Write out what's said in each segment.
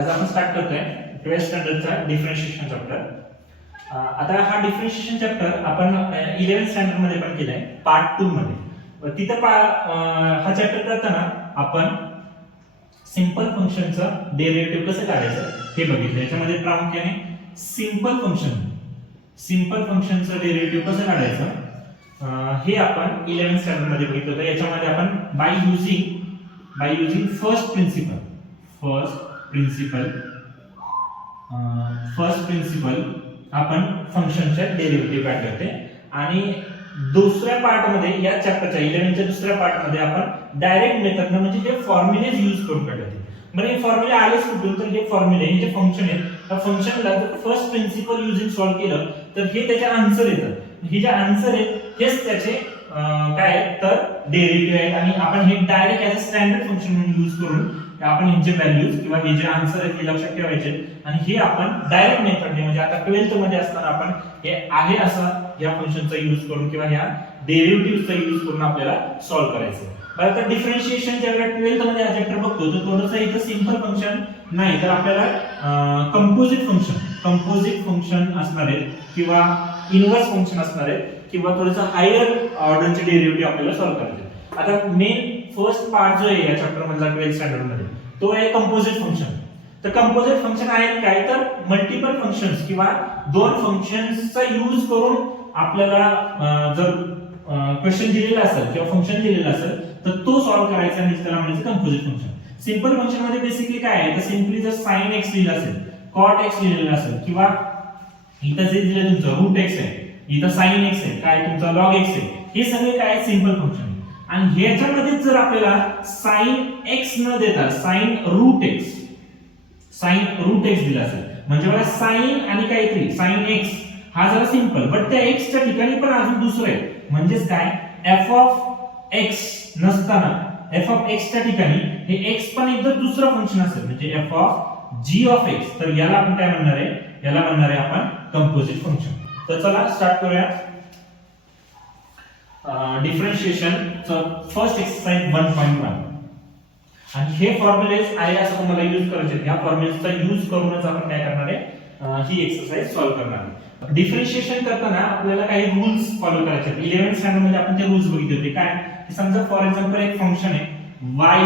आज आपण स्टार्ट करतोय 12th स्टँडर्डचा डिफरन्शिएशन चॅप्टर. आता हा डिफरन्शिएशन चॅप्टर आपण 11th स्टँडर्ड मध्ये पण केलाय पार्ट 2 मध्ये. तिथं हा चॅप्टर करताना आपण सिंपल फंक्शनचं डेरिव्हेटिव्ह कसं काढायचं हे बघितलं. याच्यामध्ये प्रामुख्याने सिंपल फंक्शनचं डेरिव्हेटिव्ह कसं काढायचं हे आपण 11th स्टँडर्ड मध्ये बघितलं होतं. याच्यामध्ये आपण बाय युजिंग फर्स्ट प्रिन्सिपल आपण फंक्शनचे डेरिव्हेटिव्ह काढले होते. आणि दुसऱ्या पार्ट मध्ये या चॅप्टरच्या 11च्या दुसऱ्या पार्ट मध्ये आपण डायरेक्ट मेथडने म्हणजे जे फॉर्म्युलेज यूज करून काढले होते. म्हणजे हे फॉर्म्युले आलेच कुठून, तर हे फॉर्म्युले हे जे फंक्शन आहे त्या फंक्शनला जर फर्स्ट प्रिन्सिपल युजिंग सॉल्व्ह केलं तर हे त्याचे आन्सर येतात. हे जे आन्सर आहेत हेच त्याचे काय आहेत तर डेरिव्हेटिव्ह आहेत. आणि आपण हे direct as a standard function म्हणून यूज करून आपण ह्याचे व्हॅल्यूज किंवा हे जे आन्सर आहेत हे लक्षात ठेवायचे. आणि हे आपण डायरेक्ट मेथडने म्हणजे आता 12th मध्ये असताना आपण हे आहे असं या फंक्शनचा यूज करून किंवा ह्या डेरिव्हेटिव्हचा यूज करून आपल्याला सॉल्व्ह करायचं. बरं, तर डिफरन्शिएशन ज्यावेळेला 12th मध्ये हा चॅप्टर बघतो तर थोडंसं इथं सिंपल फंक्शन नाही तर आपल्याला कंपोजिट फंक्शन असणार आहे किंवा इनव्हर्स फंक्शन असणार आहे किंवा थोडंसं हायर ऑर्डरचे डेरिव्हेटिव्ह आपल्याला सॉल्व्ह करायचे. आता मेन फर्स्ट पार्ट जो आहे या चॅप्टर मधला 12th स्टँडर्ड मध्ये तो आहे कंपोजिट फंक्शन. तर कंपोजिट फंक्शन आहेत काय तर मल्टिपल फंक्शन्स किंवा दोन फंक्शन्सचा यूज करून आपल्याला जर क्वेश्चन दिलेला असेल किंवा फंक्शन दिलेलं असेल तर तो सॉल्व्ह करायचा आणि त्याला म्हणायचं कंपोजिट फंक्शन. सिंपल फंक्शन मध्ये बेसिकली काय आहे तर सिंपली जर sin x लिहिलं असेल, cot x लिहिलेलं असेल किंवा इथं जे दिलं तुमचं रूट x आहे, इथं sin x आहे, काय तुमचा log x आहे, हे सगळे काय सिंपल फंक्शन. आणि ह्याच्यामध्ये जर आपल्याला sin x न देता sin root x दिला असेल म्हणजे बघा sin आणि काहीतरी sin x हा जरा सिंपल बट त्या x च्या ठिकाणी पण अजून दुसरं आहे म्हणजेच काय f of x नसताना f of x च्या ठिकाणी हे x पण एकदम दुसरं फंक्शन असेल म्हणजे f of g of x. तर याला आपण काय म्हणणार आहे, याला म्हणणार आहे आपण कंपोजिट फंक्शन. तर चला स्टार्ट करूया डिफरन्शिएशन फर्स्ट एक्सरसाइज 1.1. आणि हे फॉर्म्युलेज आहे असं तुम्हाला यूज करायचे. ह्या फॉर्म्युलेजचा यूज करूनच आपण काय करणार आहे ही एक्सरसाइज सॉल्व्ह करणार आहे. डिफरन्शिएशन करताना आपल्याला काही रूल्स फॉलो करायचे आहेत. 11th स्टँडर्ड मध्ये आपण ते रूल्स बघितले होते. काय की समजा फॉर एक्झाम्पल एक फंक्शन आहे y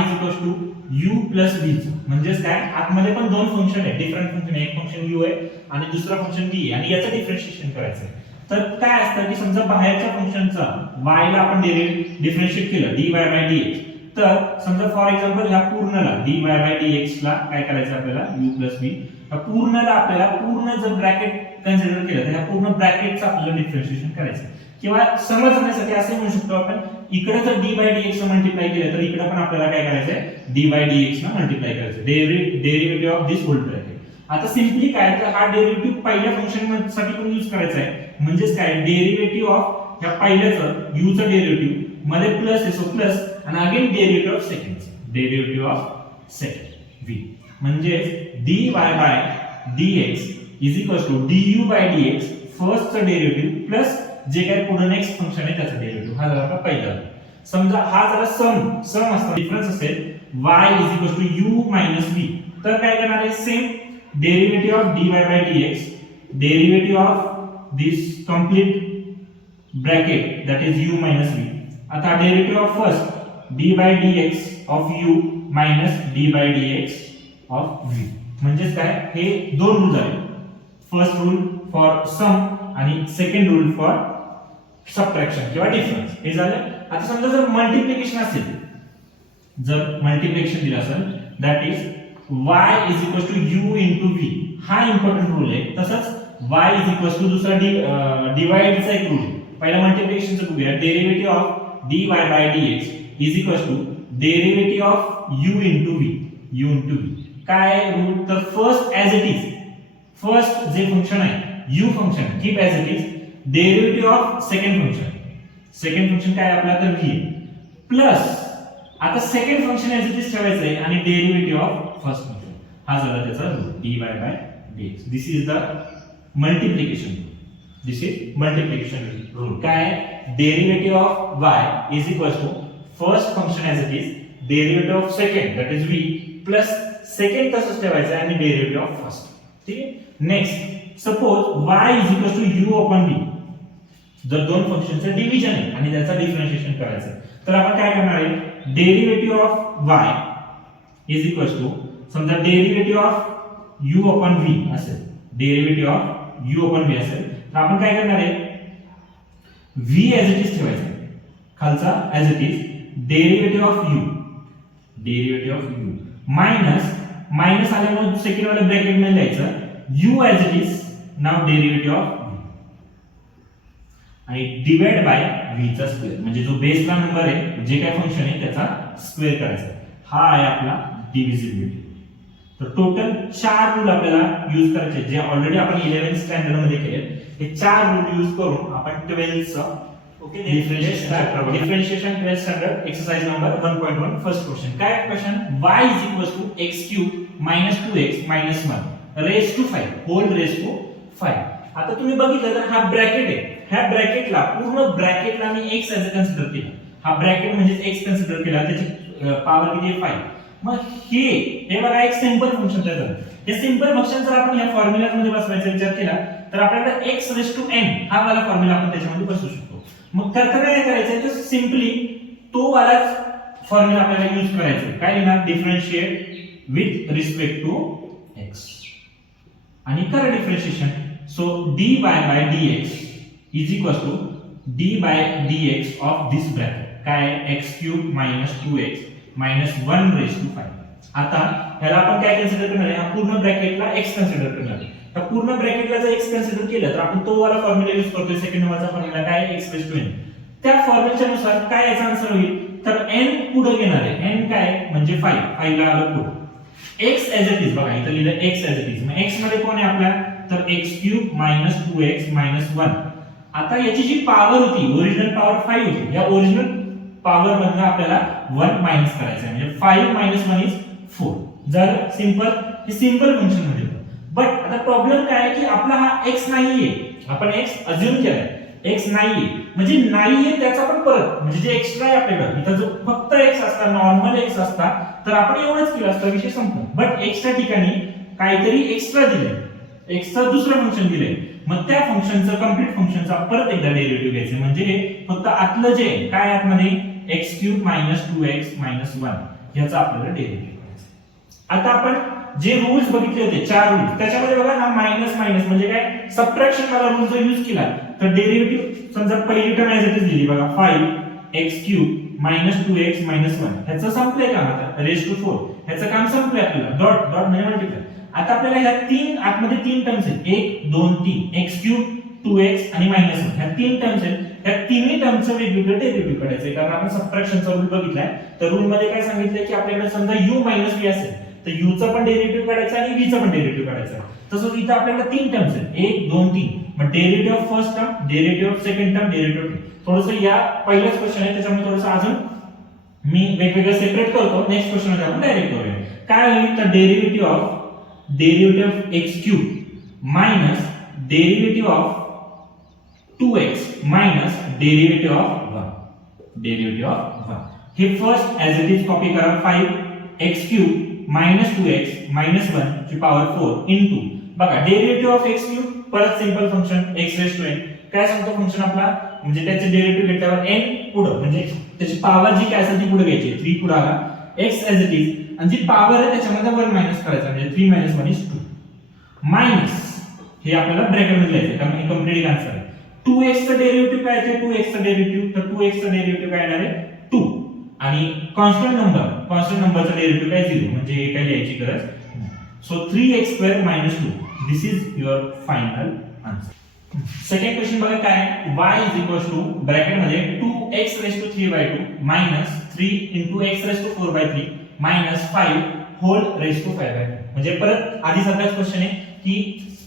u + v म्हणजेच काय आतमध्ये पण दोन फंक्शन आहेत, डिफरंट फंक्शन आहे. एक फंक्शन u आहे आणि दुसरा फंक्शन v आहे आणि याचं डिफरन्शिएशन करायचं आहे. तर काय असतं की समजा बाहेरच्या फंक्शनचा y ला आपण डिफरन्शिएट केलं dy/dx. तर समजा फॉर एक्झाम्पल ह्या पूर्णला dy/dx ला काय करायचं आपल्याला u + v. ह्या पूर्णला आपल्याला पूर्ण जर ब्रॅकेट कन्सिडर केलं तर ह्या पूर्ण ब्रॅकेटचं आपल्याला डिफरन्शिएशन करायचं. किंवा समजण्यासाठी असं म्हणू शकतो आपण इकडे जर d/dx ला मल्टिप्लाय केलं तर इकडे पण आपल्याला काय करायचंय d/dx ला मल्टिप्लाय करायचं derivative of this whole bracket. आता सिंपली काय तर हा डेरिव्हेटिव्ह पहिल्या फंक्शन साठी पण यूज करायचा आहे म्हणजेच काय डेरिव्हेटिव्ह ऑफ ह्या पहिल्याचं u चं डेरिव्हेटिव्ह मध्ये प्लस आहे सो प्लस आणि again derivative of second v म्हणजे dy/dx du/dx फर्स्ट चं डेरिव्हेटिव्ह प्लस जे काय पुढे नेक्स्ट फंक्शन आहे त्याचं डेरिव्हेटिव्ह. हा जरा पहिला समजा हा जरा सम असतो डिफरन्स असेल y u - v. तर काय करणार आहे same derivative of dy/dx derivative of this complete bracket that is u - v. आता derivative of first d/dx of u - d/dx of v म्हणजेच काय हे दोन रूल आहेत. फर्स्ट रूल फॉर सम आणि सेकंड रूल फॉर सबट्रॅक्शन किंवा difference. हे झालं. आता समजा जर मल्टिप्लिकेशन असेल, जर मल्टिप्लिकेशन दिलं असेल that is y u v. हा इम्पॉर्टंट रूल आहे. तसंच y दुसरा डिवाइडचा एक रूल आहे. पहिला मल्टिप्लिकेशनचा बघूया derivative of dy/dx derivative of u v. काय रूल तर first as it is first जे फंक्शन आहे u function keep as it is derivative of second function काय आपल्याला तर v प्लस आता second function as it is ठेवायचं आहे आणि डेरिव्हेटिव्ह ऑफ फर्स्ट फंक्शन. हा झाला त्याचा rule dy/dx. This is the multiplication rule. काय derivative of y first function as it is derivative of second that is v plus second तसंच ठेवायचं आणि डेरिव्हेटिव्ह ऑफ फर्स्ट. ठीक आहे. Next suppose y u upon v. जर दोन फंक्शनचं division आहे आणि त्याचा डिफरन्शिएशन करायचं तर आपण काय करणार आहे, derivative of y is equal to समजा derivative of u upon v असेल, derivative of u upon v असेल तर आपण काय करणार आहे, v ॲज इट इज ठेवायचा खालचा as it is, derivative of u minus आल्यामुळे सेकंड वाला ब्रॅकेट मध्ये लिहायचं u as it is now derivative of v आणि डिवाइड बाय v चा स्क्वेअर, म्हणजे जो बेसला नंबर आहे जे काय फंक्शन आहे त्याचा स्क्वेअर करायचा. हा आहे आपला डिव्हिजिबिलिटी. तर टोटल 4 रूल आपल्याला यूज करायचे जे ऑलरेडी आपण 11th स्टँडर्ड मध्ये केले. हे 4 रूल यूज करून आपण 12th चा okay differentiation 12th standard exercise number 1.1 first question. काय question, y x³ - 2x - 1 raise to 5 whole raise to 5. आता तुम्ही बघितलं तर हा ब्रॅकेट आहे, ह्या ब्रॅकेटला पूर्ण ब्रॅकेटला मी x ॲज अ कन्सिडर केला. हा ब्रॅकेट म्हणजे x कन्सिडर केला, त्याची पॉवर किती आहे 5. मग हे बघा एक सिंपल फंक्शन त्याचं. हे सिंपल फंक्शन जर आपण या फॉर्म्युला मध्ये बसवायचा विचार केला तर आपल्याला x⁻n हा वाला फॉर्म्युला आपण त्याच्यामध्ये बसवू शकतो. मग करता काय करायचं तर सिंपली तो वालाच फॉर्म्युला आपल्याला यूज करायचा. काय लिहिणार, differentiate with respect to x आणि करा differentiation. So dy by dx is equal to d by dx of this bracket. काय x³ - 2x - 1 raised to 5. आता ह्याला आपण काय कन्सिडर करणार आहे, हा पूर्ण ब्रॅकेटला x कन्सिडर करणार आहे. तर पूर्ण ब्रॅकेटला जर x कन्सिडर केलं तर आपण तो वाला फॉर्म्युला यूज करतोय, सेकंड वाला फॉर्म्युला काय x⁻n. त्या फॉर्म्युल्याच्या नुसार काय याचा आन्सर होईल तर n पुढे घेणार आहे. n काय म्हणजे 5 ला आलं पुढे. x ॲज इट इज बघा इथं लिहिलं x ॲज इट इज. मग x मध्ये कोण आहे आपला तर x³ - 2x - 1. आता याची जी पॉवर होती ओरिजिनल पॉवर 5 होती, या ओरिजिनल पॉवर मधनं आपल्याला 1 मायनस करायचं आहे, म्हणजे 5 - 1 इज 4. जर सिंपल हे सिंपल फंक्शन मध्ये. बट आता प्रॉब्लेम काय आहे की आपला हा x नाहीये, आपण x अज्युम केलाय, x नाहीये म्हणजे नाहीये त्याचा पण परत म्हणजे जे एक्स्ट्रा आहे आपल्याकडे इथं जो फक्त x असता नॉर्मल x असता तर आपण एवढंच केलं असतं, विषय संपला. बट एक्सच्या ठिकाणी काहीतरी एक्स्ट्रा दिलंय, x चं दुसरं फंक्शन दिलंय. मग त्या फंक्शनचं कंप्लीट फंक्शनचा परत एकदा डेरिव्हेटिव्ह घ्यायचं, म्हणजे फक्त आतलं जे काय आतमध्ये x³ - 2x - 1 याचा आपल्याला डेरिव्हेटिव्ह करायचं. आता आपण जे रूल्स बघितले होते 4 रूल्स त्याच्यामध्ये बघा हा मायनस म्हणजे काय सबट्रॅक्शन वाला रूल जर यूज केला तर डेरिव्हेटिव्ह समजा पहिली टर्म ॲज इट इज दिली बघा 5x³ - 2x - 1 ह्याचं संपलंय का, आता रेज टू 4 ह्याचं काम संपलंय आपल्याला. डॉट म्हणजे मल्टिप्लाय. आता आपल्याला ह्या तीन आतमध्ये 3 टर्म्स आहेत 1 2 3 x³ 2x आणि -1 ह्या 3 टर्म्स आहेत. ह्या तिन्ही टर्मचं वेगवेगळं डेरिव्हेटिव्ह काढायचं कारण आपण सबट्रॅक्शनचा रूल बघितलाय. तर रूल मध्ये काय सांगितलंय की आपल्याकडे समजा u - v असेल तर u चा पण डेरिव्हेटिव्ह काढायचा आणि v चा पण डेरिव्हेटिव्ह काढायचा. तसंच इथं आपल्याला 3 टर्म्स आहेत 1 2 3. मग derivative of first term, derivative of second term, derivative थोडंसं या पहिलाच क्वेश्चन आहे त्याच्यामुळे थोडंसं अजून मी वेगवेगळं सेपरेट करतो. नेक्स्ट क्वेश्चन मध्ये आपण डायरेक्ट करूया. काय होईल तर derivative of x³ minus derivative of 2x minus derivative of 1. Derivative of 1. हे first as it is copy करा 5x³ - 2x - 1 ची पॉवर 4 इनटू बघा डेरिव्हेटिव्ह ऑफ x³ परत सिंपल फंक्शन x⁻n. काय सांगतो फंक्शन आपला म्हणजे त्याचे डेरिव्हेटिव्ह घेतल्यावर n पुढे म्हणजे त्याची पॉवर जी काय असेल ती पुढे घ्यायची. 3 पुढे आला x ॲज इट इज आणि जी पॉवर आहे त्याच्यामध्ये 1 मायनस करायचा म्हणजे 3 - 1 is 2 मायनस हे आपल्याला ब्रॅकेट मध्ये लिहायचं कारण हे कंप्लीट आन्सर आहे. 2x चा डेरिव्हेटिव्ह काय आहे 2x चा डेरिव्हेटिव्ह तर 2x चा डेरिव्हेटिव्ह काय येणार आहे 2 आणि कॉन्स्टंट नंबरचा डेरिव्हेटिव्ह काय 0 म्हणजे हे काय लिहायची गरज नाही. So 3x² - 2 this is your final answer. Second question बघा काय y ब्रॅकेट मध्ये 2x⁻³ - 3 * x⁻⁴/3 -5 whole raise to 5/2. म्हणजे परत आधी सारखाच क्वेश्चन आहे की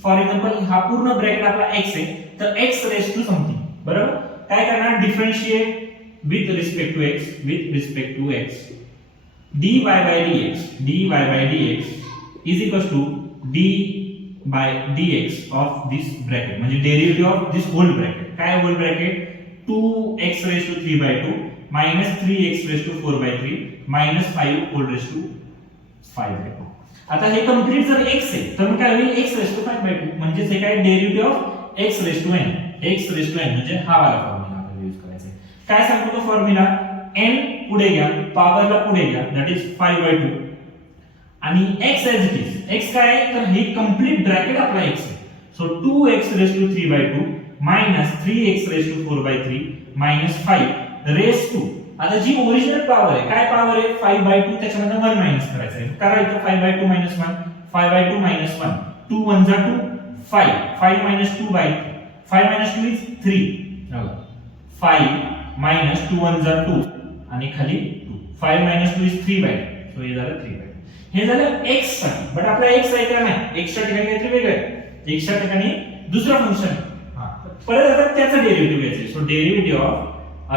फॉर एक्झाम्पल हा पूर्ण ब्रॅकेट आपला x आहे तर x रेज टू समथिंग बरोबर. काय करणार differentiate with respect to x dy by dx is equal to d by dx of this bracket म्हणजे derivative of this whole bracket. काय whole bracket 2x⁻³ - 3x⁻⁴/3 -5 whole raise to 5/2. आता हे complete जर x आहे तर मग काय होईल x⁵5/2 म्हणजे हे काय डेरिव्हेटिव्ह ऑफ x⁵n x⁵n म्हणजे हा वाला फॉर्म्युला आपल्याला यूज करायचा आहे. काय सांगतो तो फॉर्म्युला n पुढे घ्या पॉवरला पुढे घ्या दॅट इज 5/2 आणि x as it is x काय आहे तर हे कंप्लीट ब्रॅकेट आपला x आहे. सो 2x⁵3/2 3x⁴/3 5 आता जी ओरिजिनल पॉवर आहे काय पॉवर आहे 5/2 त्याच्यामध्ये 1 मायनस करायचं आहे. करा इथं 5/2 - 1 5/2 - 1 2 1 जा 2 5 5 - 2 बाय 5 - 2 इज 3 5 - 2 1 जा 2 आणि खाली 2 5 - 2 इज 3/2 सो हे झालं 3/2. हे झालं x साठी बट आपला x आहे का नाही x च्या ठिकाणी काहीतरी वेगळं आहे x च्या ठिकाणी दुसरं फंक्शन आहे. परत आता त्याचं डेरिव्हेटिव्ह घ्यायचं so derivative of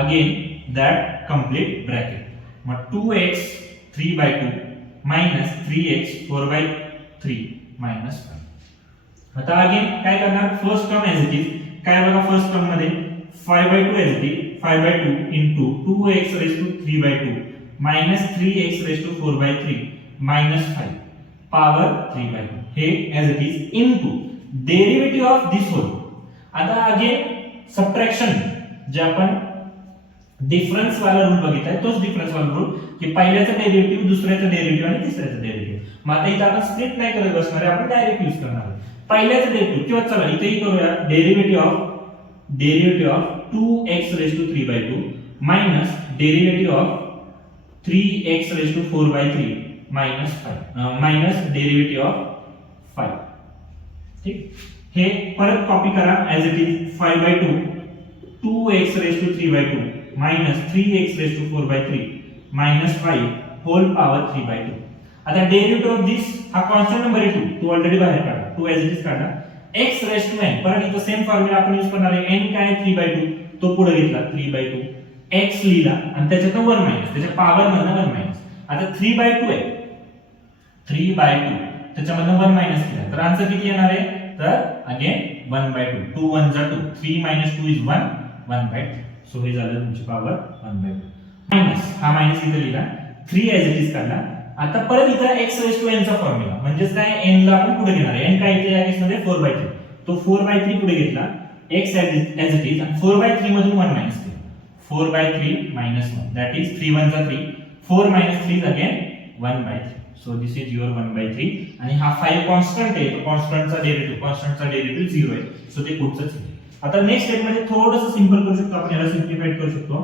again that complete bracket मग 2x 3/2 3x 4/3 5. आता अगेन काय करणार first term as it is काय बघा फर्स्ट टर्म मध्ये 5/2 as it is 5/2 into 2x⁵3/2 3x⁴/3 5 power 3/2 हे as it is into derivative of this whole. आता again subtraction जे आपण डिफरन्स वाला रूल बघितलाय तोच डिफरन्स वाला रूल की पहिल्याचा डेरिव्हेटिव्ह दुसऱ्याचा डेरिव्हेटिव्ह आणि तिसऱ्याचा डेरिव्हेटिव्ह. मग आता इथे आपण स्प्लिट नाही करत बसणार आहे आपण डायरेक्ट यूज करणार आहे. पहिल्याचा डेरिव्हेटिव्ह किंवा चला इथेही करूया derivative of 2x⁵3/2 minus derivative of 3x⁴/3 5 minus derivative of 5. ठीक हे परत कॉपी करा as it is 5/2 2x⁵3/2 3x⁴/3 5 whole power 3/2. आता डेरिव्हेटिव्ह ऑफ दिस हा कॉन्स्टंट नंबर आहे 2 तो ऑलरेडी बाहेर काढला 2 ऍज इट इज काढला x⁵n परत इथं सेम फॉर्म्युला आपण यूज करणार आहे n काय 3/2 तो पुढे घेतला 3/2 x लिहिला आणि त्याच्यातून 1 मायनस त्याच्या पॉवर मधनं 1 मायनस. आता 3/2 आहे 3/2 त्याच्यामधनं 1 मायनस केला तर आन्सर किती येणार आहे तर अगेन 1/2 2 1 जा 2 3 - 2 इज 1 1/2 सो हे झालं तुमची पॉवर 1/2 मायनस हा मायनस इथे लिहिला 3 ऍज इट इज काढला. आता परत इथं x⁵n चा फॉर्म्युला म्हणजे काय n ला आपण पुढे घेणार आहे n काय इथे या केस मध्ये 4/3 तो 4/3 पुढे घेतला x ऍज इट इज आणि 4/3 मधून 1 मायनस केला 4/3 - 1 दॅट इज 3 1 जा 3 4 - 3 is again 1/3 so this is your 1/3 आणि हा 5 कॉन्स्टंट आहे तो कॉन्स्टंटचा डेरिव्हेटिव्ह 0 आहे सो ते पुढचंच आहे. आता नेक्स्ट स्टेप मध्ये थोडंसं सिंपल करू शकतो आपण याला सिम्प्लिफाइड करू शकतो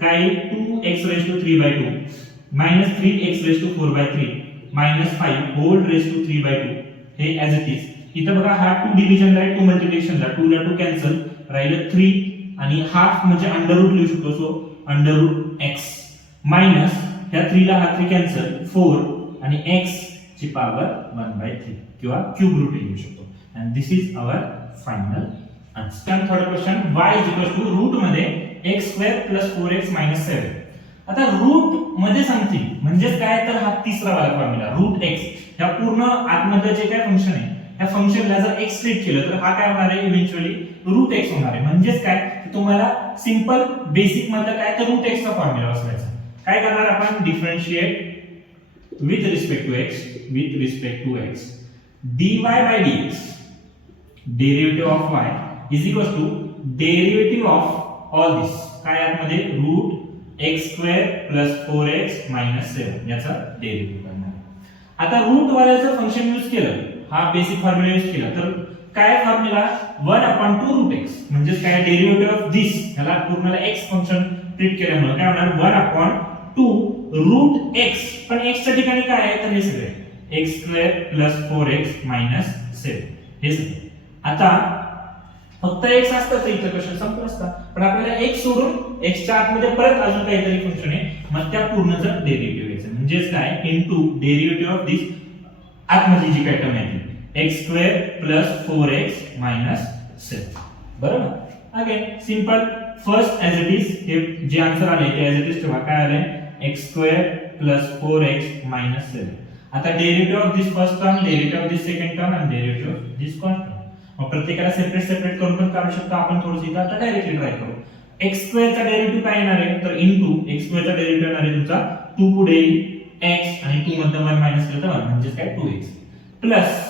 काय 2x⁵3/2 3x⁴/3 5 whole raise to 3/2 हे ऍज इट इज. इथं बघा हा 2 डिव्हिजन आहे 2 मल्टिप्लिकेशनला 2 ला 2 कॅन्सल राहिलं 3 आणि हाफ म्हणजे अंडर रूट लिहू शकतो सो √x मायनस ह्या 3 ला हा 3 कॅन्सल 4 आणि x ची पॉवर 1/3 किंवा क्यूब रूट लिहू शकतो and this is our final answer. Third question y root मध्ये x² + 4x - 7. आता रूट मध्ये समथिंग म्हणजे काय तर हा तिसरा वाला फॉर्म्युला √x ह्या पूर्ण आतमध्ये जे काय फंक्शन आहे ह्या फंक्शनला जर x स्प्लिट केलं तर हा काय होणार आहे इव्हेंच्युअली √x होणार आहे. म्हणजेच काय तुम्हाला सिंपल बेसिक मधलं काय तर √x चा फॉर्म्युला वापरायचा. काय करणार आपण differentiate with respect to x dy/dx derivative of y is equal to derivative of all this काय आतमध्ये √x² + 4x - 7 याचा डेरिव्हेटिव्ह करणार. आता रूट वाल्याचं फंक्शन यूज केलं हा बेसिक फॉर्म्युला यूज केला तर काय फॉर्म्युला 1/2 √x म्हणजे काय डेरिव्हेटिव्ह ऑफ दिस याला पूर्णला x फंक्शन ट्रीट केल्यामुळे काय होणार 1/2 √x पण x च्या ठिकाणी काय आहे तर हे सगळे x² + 4x - 7 हे सगळे. आता फक्त x असतं तर इथं क्वेश्चन संपला असता पण आपल्याला x सोडून x च्या आतमध्ये परत अजून काहीतरी फंक्शन आहे मग त्या पूर्णचं डेरिव्हेटिव्ह घ्यायचं म्हणजेच काय इनटू डेरिव्हेटिव्ह ऑफ दिस आतमधली जी काही टर्म आहे x² + 4x - 7 बरोबर. Again simple first as it is हे जे आन्सर आले ते ऍज इट इज ठेवा काय आले x² + 4x - 7. आता derivative of this first term derivative of this second term आणि डेरिव्हेटिव्ह ऑफ दिस कॉन्स्टंट मग प्रत्येकाला सेपरेट करून पण काढू शकतो आपण थोडंसं इथं आता डायरेक्टली ट्राय करू. x² चा डेरिव्हेटिव्ह काय येणार आहे तर इनटू x² चा डेरिव्हेटिव्ह येणार आहे तुमचा 2 पुढे येईल x आणि 2 मधनं 1 मायनस केलं तर 1 म्हणजे काय 2x plus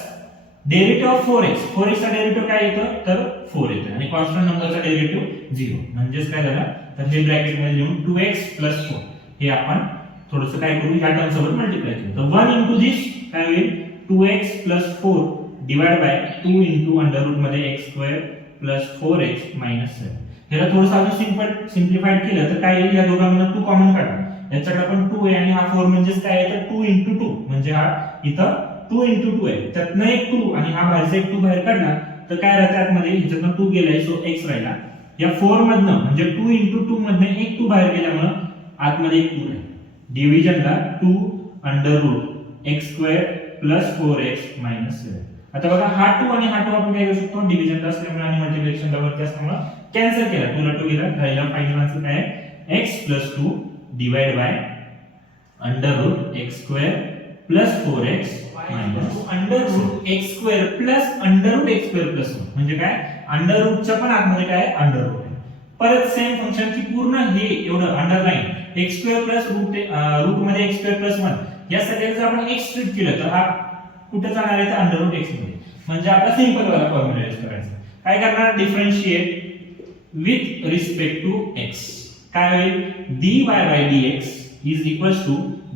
derivative of 4x 4x चा डेरिव्हेटिव्ह काय येतं तर 4 येतं आणि कॉन्स्टंट नंबरचा डेरिव्हेटिव्ह 0 म्हणजे काय झालं तर हे ब्रॅकेट मध्ये लिहून 2x 4 हे आपण थोडंसं काय करू या टर्म सोबत मल्टिप्लाय करू तर 1 into दिस काय होईल 2x 4 divide by 2 into under root मध्ये x² 4x 7 ह्याला थोडंसं अजून सिम्प्लिफाइड केलं तर काय येईल या दोघांमधून 2 कॉमन काढा याच्याकडे आपण 2 आहे आणि हा 4 म्हणजेच काय आहे तर 2 into 2 म्हणजे हा इथं 2 into 2 आहे त्यातनं एक 2 आणि हा बाहेरचा एक 2 बाहेर काढला तर काय राहते आतमध्ये ह्याच्यातनं 2 गेलाय सो x राहिला या 4 मधनं म्हणजे 2 into 2 मधनं एक 2 बाहेर गेल्यामुळे आतमध्ये एक 2 आहे डिव्हिजनला 2 अंडर रूट x² 4x 7 आता बघा हा 2 आणि हा 2 आपण काय करू शकतो डिव्हिजनला असल्यामुळे आणि मल्टिप्लिकेशनला वरती असल्यामुळे कॅन्सल केला 2 ला 2 गेला राहिला फायनल आन्सर काय आहे x 2 divide by under root x² 4x under root x² under root x² 1 म्हणजे काय अंडर रूटच्या पण आतमध्ये काय अंडर रूट आहे परत सेम फंक्शन की पूर्ण हे एवढं अंडरलाइन x² रूट मध्ये x² 1 या सगळ्याचं आपण x ट्रीट केलं तर हा कुठे जाणार आहे तर अंडर रूट x मध्ये म्हणजे आपला सिंपल वाला फॉर्म्युला यूज करायचा काय करणार differentiate with respect to x काय होईल dy by dx is equals to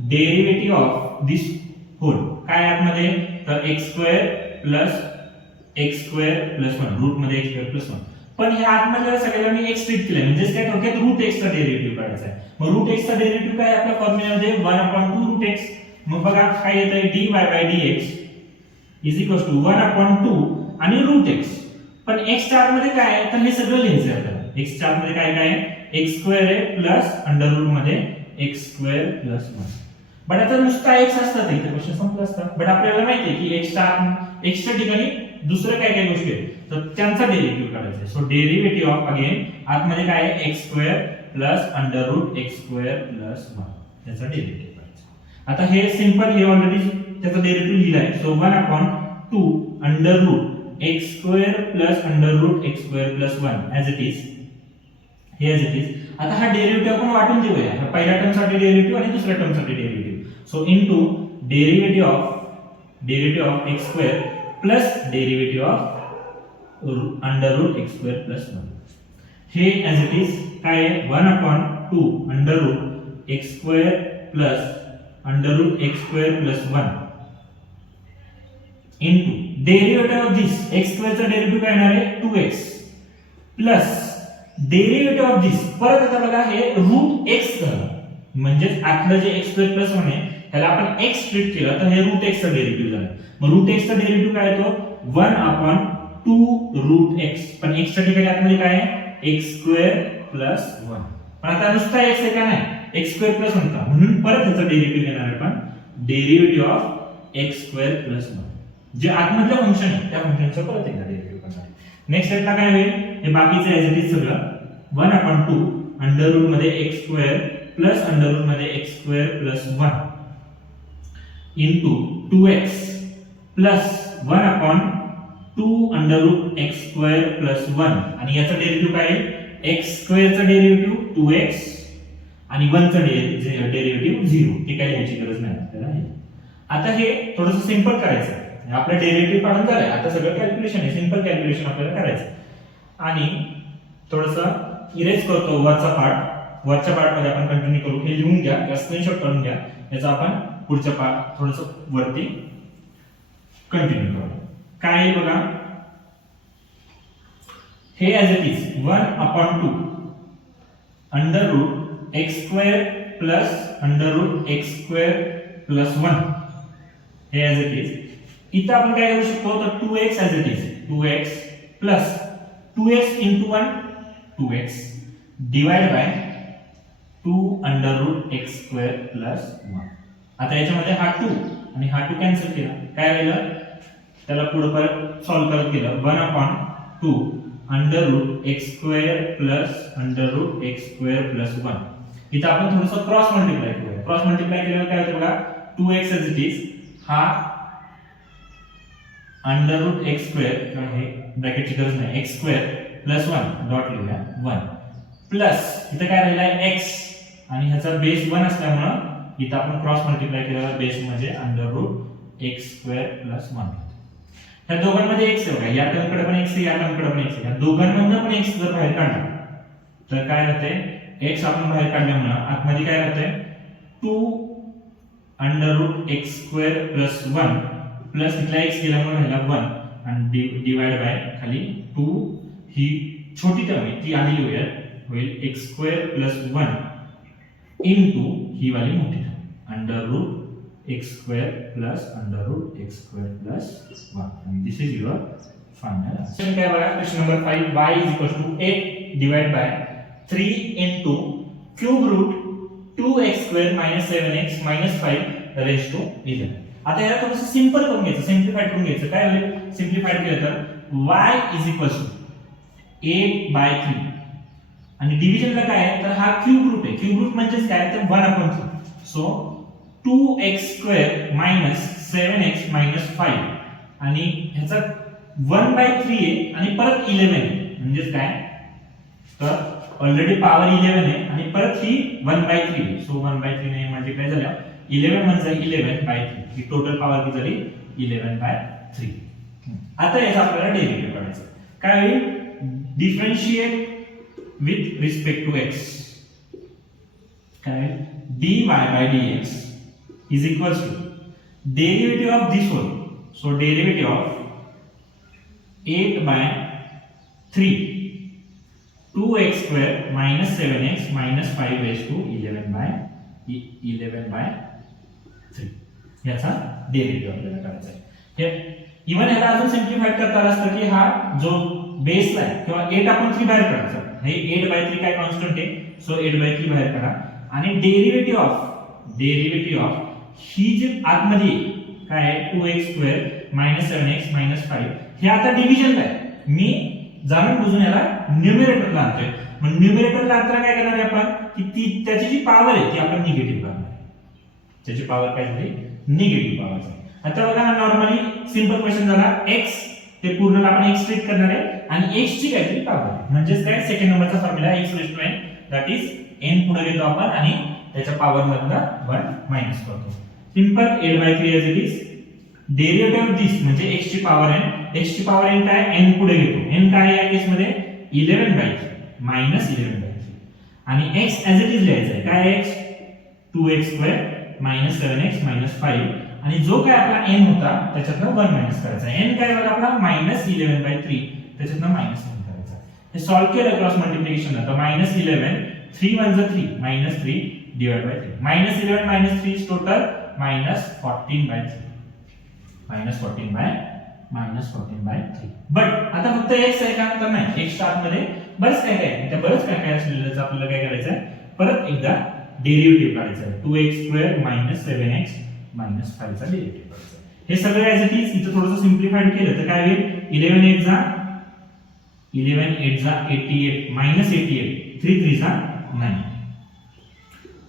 derivative of this whole काय आतमध्ये तर x² x² 1 रूट मध्ये x² 1 पण ह्या आतमध्ये सगळ्याला मी x ट्रीट केलं म्हणजे काय थोडक्यात रूट x चा डेरिव्हेटिव्ह काढायचा आहे मग रूट x चा डेरिव्हेटिव्ह काय आपल्या फॉर्म्युल्यामध्ये 1/2 रूट x मग बघा काय येतंय dy by dx is equals to 1/2 आणि रूट x पण x च्या आतमध्ये काय आहे तर हे सगळं लिहायचं आहे आपल्याला x च्या आतमध्ये काय काय आहे x² आहे प्लस अंडर रूट मध्ये x² 1 बट आता नुसता x असतात इथे क्वेश्चन संपला असता बट आपल्याला माहिती आहे की x च्या ठिकाणी दुसरं काय काय गोष्टी आहेत तर त्यांचा डेरिव्हेटिव्ह काढायचा आहे सो डेरिव्हेटिव्ह ऑफ अगेन आतमध्ये काय आहे x² अंडर रूट x² 1 याचा डेरिव्हेटिव्ह काढायचा आता हे सिंपल हे ऑलरेडी त्याचा डेरिव्हेटिव्ह लिहिलाय so 1/2 under root x² under root x² 1 as it is हे ऍज इट इज आता हा डेरिव्हेटिव्ह आपण वाटून देऊया हा पहिल्या टर्म साठी डेरिव्हेटिव्ह आणि दुसऱ्या टर्म साठी derivative so into derivative of x² plus derivative of under root x² 1 हे ऍज इट इज काय आहे 1/2 under root x² under root x² 1 into derivative of this x² चा डेरिव्हेटिव्ह काय येणार आहे 2x प्लस डेरिव्हेटिव्ह ऑफ दिस परत आता बघा हे रूट x झालं म्हणजे आतलं जे x² 1 आहे त्याला आपण x ट्रीट केलं तर हे रूट x चा डेरिव्हेटिव्ह झाला मग रूट x चा डेरिव्हेटिव्ह काय येतो 1/2 रूट x पण x च्या ठिकाणी आतमध्ये काय आहे x² 1 पण आता नुसता x आहे का नाही x² 1 का म्हणून परत याचा डेरिव्हेटिव्ह घेणार आहे आपण डेरिव्हेटिव्ह ऑफ x² 1 जे आतमधलं फंक्शन आहे त्या फंक्शनचं परत एकदा डेरिव्हेटिव्ह करणार नेक्स्ट स्टेपला काय होईल हे बाकीचे ऍज इट इज सगळं 1/2 अंडर रूट मध्ये x² अंडर रूट मध्ये x² 1 into 2x plus 1/2 under root x² 1 आणि याचा डेरिव्हेटिव्ह काय आहे x² चा डेरिव्हेटिव्ह 2x आणि 1 चा डेरिव्हेटिव्ह 0 हे काही याची गरज नाही आपल्याला आता हे थोडंसं सिंपल करायचं आहे आपलं डेरिव्हेटिव्ह काढून झालंय आता सगळं कॅल्क्युलेशन आहे सिंपल कॅल्क्युलेशन आपल्याला करायचं आणि थोडंसं इरेज करतो वरच्या पार्ट मध्ये आपण कंटिन्यू करू हे लिहून घ्या किंवा स्क्रीनशॉट काढून घ्या याचा आपण पुढच्या पार्ट थोडंसं वरती कंटिन्यू करू काय आहे बघा हे as it is 1/2 under root x² under root x² 1 हे ऍज इट इज इथं आपण काय करू शकतो तर 2x as it is 2x plus 2x into 1 2x divide by 2 under root x² 1 आता याच्यामध्ये हा 2 आणि हा 2 कॅन्सल केला काय राहिलं त्याला पुढे परत सॉल्व करत गेलं 1/2 under root x² under root x² 1 इथं आपण थोडंसं क्रॉस मल्टिप्लाय करूया क्रॉस मल्टिप्लाय केल्यावर काय होतं बघा 2x ऍज इट इज हा अंडर रूट x² हे ब्रॅकेटची गरज नाही x² 1 डॉट लिहूया 1 प्लस इथं काय राहिलाय x आणि ह्याचा बेस 1 असल्यामुळे इथं आपण क्रॉस मल्टिप्लाय केलेला बेस म्हणजे under root x square plus 1. ह्या दोघांमध्ये एक्स आहे बघा, या टर्मकडे पण एक्स आहे, या टर्मकडे पण एक्स आहे. या दोघांमधनं पण एक्स जर बाहेर काढला तर काय राहते, एक्स आपण बाहेर काढल्यामुळे आतमध्ये काय राहते 2 under root x square plus 1 plus इथला एक्स गेल्यामुळे राहिला 1 आणि डिवाइड बाय खाली 2 ही छोटी टर्म आहे ती आधी होईल एक्स स्क्वेअर प्लस 1 इनटू ही वाली मोठी term under root x square plus under root x square plus 1 आणि this is your final answer. काय बघा question number 5 y is equal to 8 divide by 3 into cube root 2x square minus 7x minus 5 raise to 11. आता याला थोडंसं simple करून घ्यायचं, simplified करून घ्यायचं. काय होईल सिम्प्लिफाइड केलं तर y is equal to 8 by 3 आणि डिव्हिजनला काय आहे तर हा क्यूब रूट आहे. क्यूब रूट म्हणजे काय तर 1/3. So 2x square minus 7x minus 5 आणि ह्याचा 1/3 आहे आणि परत 11 आहे म्हणजे काय तर ऑलरेडी पॉवर 11 आहे आणि परत ही 1/3 आहे. सो 1/3 ने मल्टिप्लाय झालं 11 म्हणजे 11/3 ही टोटल पॉवर किती झाली 11/3. आता याचा आपल्याला डेरिव्हेटिव्ह काढायचं. काय होईल differentiate with respect to x काय dy by dx is equals to derivative of this whole. So derivative of 8 by 3 2x square minus 7x minus 5 raised to 11 by 3 याचा डेरिव्हेटिव्ह आपल्याला करायचा आहे. हे इवन याला अजून सिम्प्लिफाइड करता आलं असतं की हा जो बेस आहे किंवा 8 आपण 3 बाहेर काढायचा. हे 8/3 काय कॉन्स्टंट आहे सो 8/3 बाहेर काढा आणि डेरिव्हेटिव्ह ऑफ ही जी आतमध्ये काय आहे 2x square minus 7x minus 5 हे आता डिव्हिजनला आहे. मी जाणून बुजून याला न्यूमरेटरला आणतोय. मग न्यूमरेटरला आणताना काय करणार आहे आपण की ती त्याची जी पॉवर आहे ती आपण निगेटिव्ह करणार आहे. त्याची पॉवर काय झाली निगेटिव्ह पॉवर झाली. आता बघा हा नॉर्मली सिंपल क्वेश्चन झाला x ते पूर्ण आपण x ट्रीट करणार आहे आणि x ची काहीतरी पॉवर म्हणजे काय सेकंड नंबरचा formula x raise to n that is n पुढे घेतो आपण आणि त्याच्या पॉवर मधनं 1 मायनस करतो. Simple 8/3 as it is derivative of this म्हणजे x ची पॉवर n x ची पॉवर n काय n पुढे घेतो. n काय या केस मध्ये 11/3 मायनस 11/3 आणि x एज इट इज लिहायचं आहे. काय x 2x square minus 7x minus 5 आणि जो काय आपला n होता त्याच्यातनं 1 मायनस करायचा. n काय बघा आपला मायनस 11/3 त्याच्यातनं मायनस 1 करायचा. हे सॉल्व केलं क्रॉस मल्टिप्लिकेशन तर मायनस 11 3 1 जा 3 minus 3 divide by 3 minus 11 minus 3 total minus 14/3 minus 14/3. But आता फक्त x आहे का तर नाही. x च्या आतमध्ये बरंच काय काय त्या बरंच काय काय असलेलं आपल्याला काय करायचं आहे परत एकदा डेरिव्हेटिव्ह काढायचं आहे. 2x square minus 7x minus 5 चा डेरिव्हेटिव्ह करायचा आहे. हे सगळं ऍज इट इज इथं थोडंसं सिम्प्लिफाइड केलं तर काय होईल 11 8 जा 88 मायनस 88 3 3 जा 9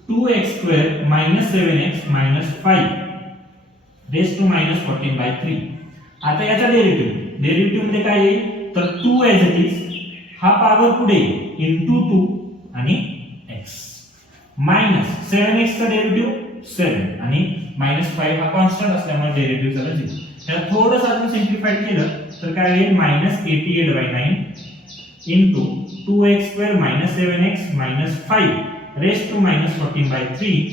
2x square minus 7x minus 5 raise to minus 14/3. आता याचा डेरिव्हेटिव्ह मध्ये काय येईल तर 2 ऍज इट इज हा पॉवर पुढे इनटू 2 आणि x मायनस 7x चा डेरिव्हेटिव्ह 7 आणि मायनस 5 हा कॉन्स्टंट असल्यामुळे डेरिव्हेटिव्ह झाला 0. त्याला थोडंसं अजून सिम्प्लिफाइड केलं तर काय येईल minus 88/9 into 2x square minus 7x minus 5 raise to minus 14/3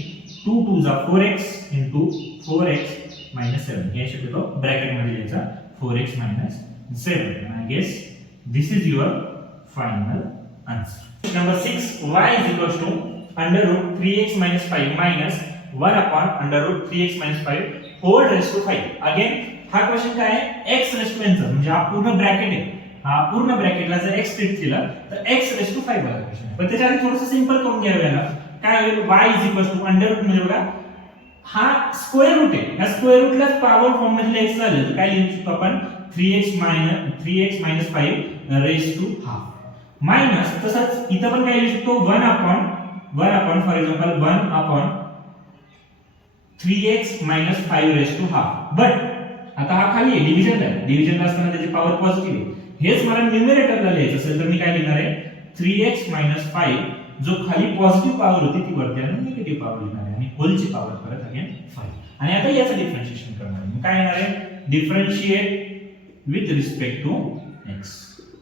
2 2 जा 4x इनटू 4x मायनस 7 हे शक्यतो ब्रॅकेट मध्ये लिहायचा 4x minus 7 I guess this is your final answer. Number 6 y is equals to under root 3x minus 5 minus 1 upon under root 3x minus 5 whole raised to 5. Again हा question काय आहे x raise to n चा म्हणजे हा पूर्ण bracket आहे. हा पूर्ण ब्रॅकेटला जर x ट्रीट केला तर x रेज टू 5 वाला क्वेश्चन आहे. पण त्याच्या आधी थोडंसं सिंपल करून घ्यावं याला. काय होईल y is equals to under root म्हणजे बघा हा स्क्वेअर रूट आहे. या स्क्वेअर रूटला पॉवर फॉर्म मध्ये लिहायचं झालं तर काय लिहू शकतो आपण 3x minus 5 raise to half minus तसंच इथं पण काय लिहू शकतो 1 upon for example 1 upon 3x minus 5 raise to half. But आता हा खाली आहे डिव्हिजन आहे. डिव्हिजन असताना त्याची पॉवर पॉझिटिव्ह आहे. हेच मला न्यूमरेटरला लिहायचं असेल तर मी काय लिहिणार आहे 3x minus 5 जो खाली पॉझिटिव्ह पॉवर होती ती वरती आणून निगेटिव्ह पॉवर लिहिणार आहे आणि होलची पॉवर परत अगेन 5. आणि आता याचं डिफरन्शिएशन करणार आहे. काय येणार आहे? Differentiate with respect to x.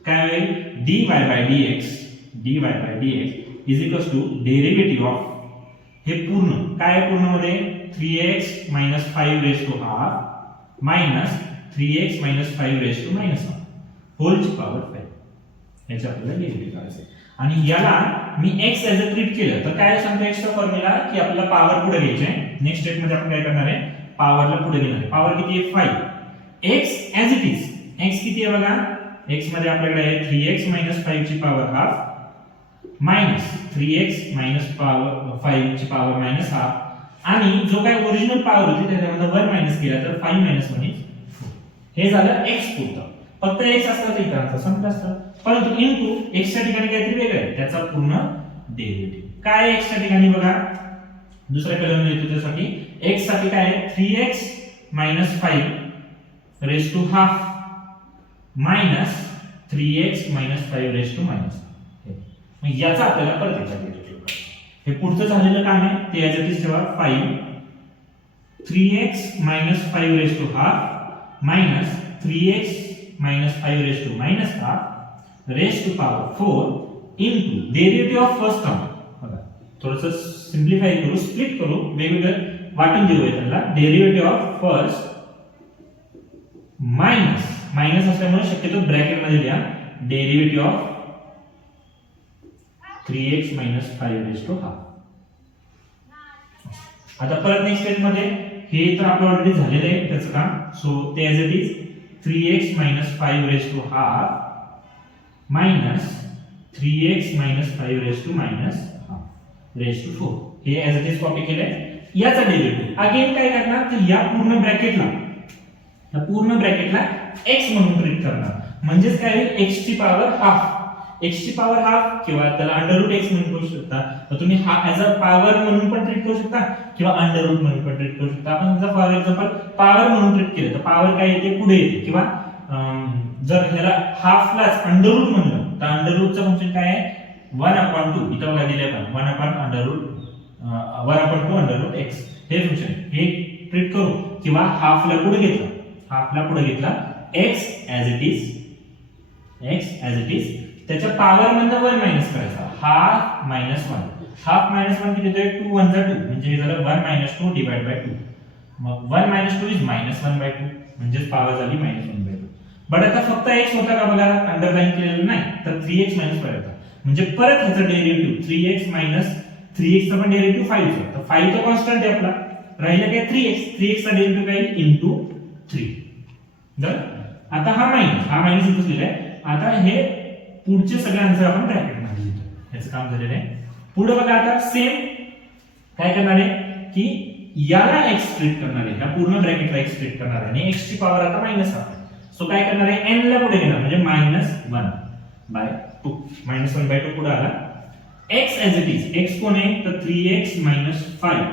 काय होईल? dy by dx is equals to derivative of हे पूर्ण काय आहे पूर्ण मध्ये 3x 5 raise to half minus 3x 5 raise to -1 होलची पॉवर 5. याचा आपल्याला डेरिव्हेटिव्ह करायचं आहे. आणि याला मी x ॲज अ ट्रीट केलं तर काय सांगतो x चा फॉर्म्युला की आपल्याला पॉवर पुढे घ्यायची आहे. नेक्स्ट स्टेप मध्ये आपण काय करणार आहे? पॉवरला पुढे घेणार आहे. पॉवर किती आहे? 5. x as it is x किती आहे बघा? x मध्ये आपल्याकडे आहे 3x 5 ची power half minus 3x power 5 ची पॉवर -हाफ आणि जो काय ओरिजिनल पॉवर होती त्याच्यामध्ये 1 मायनस केला तर 5 - 1 is 4. हे झालं x पुरतं. फक्त x असतं तर इथं असतं समजा असतं. परंतु इनटू x च्या ठिकाणी काहीतरी वेगळं आहे त्याचा पूर्ण डेरिव्हेटिव्ह. काय x च्या ठिकाणी बघा दुसऱ्या कलममध्ये येतो त्यासाठी x साठी काय आहे 3x 5 raise to half minus 3x 5 raise to -. मग याचा आपल्याला परत याचा डेरिव्हेटिव्ह करायचा. हे पुढचं झालेलं काम आहे ते याच्यातच ठेवा 5 3x 5 raise to half minus 3x 5 raise to -half raise to power 4 into derivative of first term. बघा थोडंसं सिम्प्लिफाय करू स्प्लिट करू वेगवेगळं वाटून देऊया त्याला. डेरिव्हेटिव्ह ऑफ फर्स्ट मायनस असल्यामुळे शक्यतो ब्रॅकेट मध्ये लिहा derivative of 3x 5 raise to half. आता परत नेक्स्ट स्टेप मध्ये हे तर आपलं ऑलरेडी झालेलं आहे त्याचं काम. सो ते as it is 3x 5 raise to half minus 3x 5 raise to -half raise to 4. हे ॲज इट इज कॉपी केलंय. याचा डेरिव्हेटिव्ह अगेन काय करणार तर या पूर्ण ब्रॅकेटला x म्हणून ट्रीट करणार. म्हणजेच काय होईल x ची पॉवर हाफ. x ची पॉवर हाफ किंवा त्याला √x म्हणून करू शकता. तर तुम्ही हा ॲज अ पॉवर म्हणून पण ट्रीट करू शकता किंवा √रूट म्हणून पण ट्रीट करू शकता. आपण समजा फॉर एक्झाम्पल पॉवर म्हणून ट्रीट केलं तर पॉवर काय येते पुढे येते किंवा जर ह्याला हाफलाच √रूट म्हणलं तर √रूटचं फंक्शन काय आहे 1/2. इथं बघा दिले पण 1/2 √x हे फंक्शन हे ट्रीट करू किंवा हाफला पुढे घेतला x ॲज इट इज त्याच्या पॉवर मधनं 1 मायनस करायचा हाफ -1 किती येतोय 2 1 2 म्हणजे हे झालं 1 - 2 डिवाइड बाय 2. मग 1 - 2 इज -1/2 म्हणजे पॉवर झाली -1/2. बट आता फक्त x होता का बघा अंडरलाईन केलेलं नाही तर 3x - 5 येतं. म्हणजे परत ह्याचं डेरिव्हेटिव्ह 3x चा पण डेरिव्हेटिव्ह 5 चा. तर 5 तो कॉन्स्टंट आहे आपला. राहिलं काय 3x चा डेरिव्हेटिव्ह काय इनटू 3. बरं आता हा मायनस इथं लिहिलाय. आता हे पुढचे सगळे आन्सर आपण ब्रॅकेट मध्ये लिहितो. याचं काम झालेलं आहे. पुढे बघा आता सेम काय करणार आहे की याला x ट्रीट करणार आहे. या पूर्ण ब्रॅकेटला x ट्रीट करणार आहे आणि x ची पॉवर आता -1. सो काय करणार आहे n ला पुढे घेणार म्हणजे -1/2 -1/2 पुढे आला. x as it is x कोण आहे तर 3x 5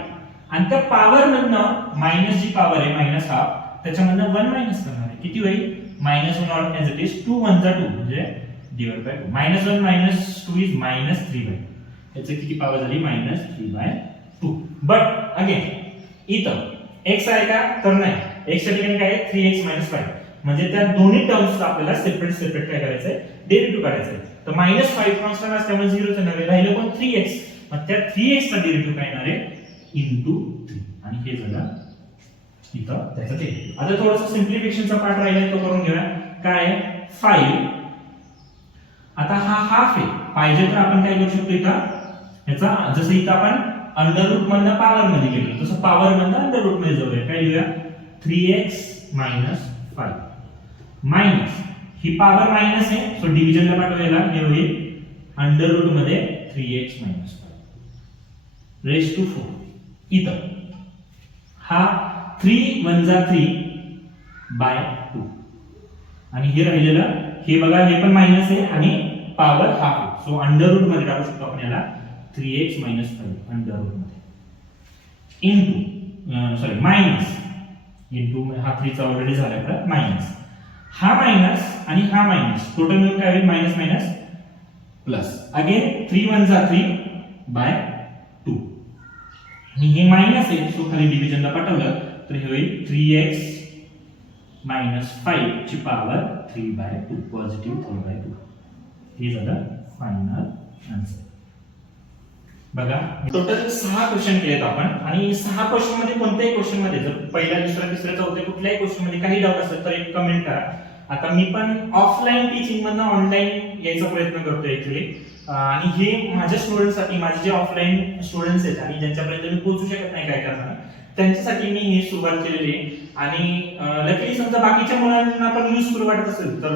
आणि त्या पॉवर मधनं मायनस जी पॉवर आहे -हाफ त्याच्यामधनं 1 मायनस करणार आहे. किती होईल -1 ॲज इट इज 2 1 2 म्हणजे डिवाइड बाय 2. -1 - 2 इज -3/2. याची किती पॉवर झाली -3/2. बट अगेन इथं x आहे का तर नाही. x च्या ठिकाणी काय आहे 3x 5 म्हणजे त्या दोन्ही टर्म्स आपल्याला सेपरेट काय करायचंय डेरिव्हेटिव्ह करायचंय. तर -5 कॉन्स्टंट असल्यामुळे 0 चं नाही राहिलं पण 3x. मग त्या 3x चा डेरिव्हेटिव्ह काय येणार आहे इनटू 3 आणि हे झालं इथं त्याचं डेरिव्हेटिव्ह. आता थोडंसं सिम्प्लिफिकेशनचा पार्ट राहिलाय तो करून घेऊया. काय 5 आता हा हाफ आहे पाहिजे तर आपण काय करू शकतो इथं ह्याचा जसं इथं आपण √रूट मधनं पॉवर मध्ये गेलो तसं पॉवर मधनं √रूट मध्ये जाऊया. काय लिहूया 3x - 5 मायनस ही पॉवर मायनस आहे सो डिव्हिजनला पाठवायला हे होईल √रूट मध्ये 3x - 5 रेज टू 4. इथं हा 3 1 3/2 आणि हे राहिलेलं हे बघा हे पण मायनस आहे आणि पॉवर हाफ आहे. सो √रूट मध्ये टाकू शकतो आपण याला 3x - 5 √रूट मध्ये इनटू मायनस इनटू हा 3 चा ऑलरेडी झाला आपला मायनस. हा मायनस आणि हा मायनस टोटल मिळून काय होईल -- प्लस. अगेन 3 1 3 बाय 2 आणि हे मायनस आहे, सो खाली डिव्हिजनला पाठवलं तर हे होईल 3x मायनस 5 ची पॉवर 3/2 पॉझिटिव्ह 3/2. हे झालं फायनल आन्सर. बघा टोटल 6 क्वेश्चन केलेत आपण आणि 6 क्वेश्चन मध्ये कोणत्याही क्वेश्चन मध्ये जर पहिल्या दुसऱ्या तिसऱ्या चौथ्या कुठल्याही क्वेश्चन मध्ये काही डाऊट असेल तर एक कमेंट करा. आता मी पण ऑफलाईन टीचिंग मधनं ऑनलाईन यायचा प्रयत्न करतोय ऍक्च्युली, आणि हे माझ्या स्टुडंटसाठी, माझे जे ऑफलाईन स्टुडंट्स आहेत आणि ज्यांच्यापर्यंत मी पोहोचू शकत नाही काय करणार, त्यांच्यासाठी मी हे सुरुवात केलेली आहे. आणि लकीली समजा बाकीच्या मुलांना पण युजफुल वाटत असेल तर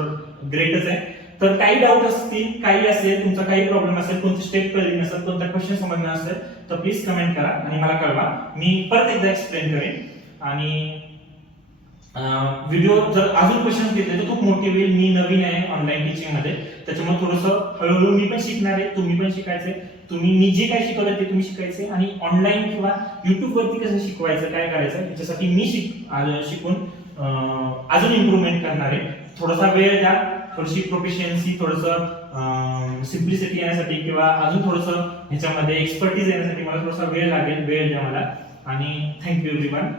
ग्रेटच आहे. तर काही डाऊट असतील, काही असेल, तुमचा काही प्रॉब्लेम असेल, कोणती स्टेप कळली नसेल, कोणता क्वेश्चन समजणार असेल तर प्लीज कमेंट करा आणि मला कळवा. मी परत एकदा एक्सप्लेन करेन. आणि व्हिडिओ जर अजून क्वेश्चन घेतले तर खूप मोठी होईल. मी नवीन आहे ऑनलाईन टीचिंग मध्ये, त्याच्यामुळे थोडंसं हळूहळू मी पण शिकणार आहे, तुम्ही पण शिकायचंय. मी जे काय शिकवलं ते तुम्ही शिकायचे आणि ऑनलाईन किंवा युट्यूब वरती कसं शिकवायचं, काय करायचं याच्यासाठी मी शिकून अजून इम्प्रूव्हमेंट करणार आहे. थोडासा वेळ द्या, थोडीशी प्रोफिशियन्सी, थोडंसं सिम्प्लिसिटी येण्यासाठी किंवा अजून थोडंसं ह्याच्यामध्ये एक्सपर्टीज येण्यासाठी मला थोडासा वेळ लागेल. वेळ द्या मला. आणि थँक्यू एव्हरीवन.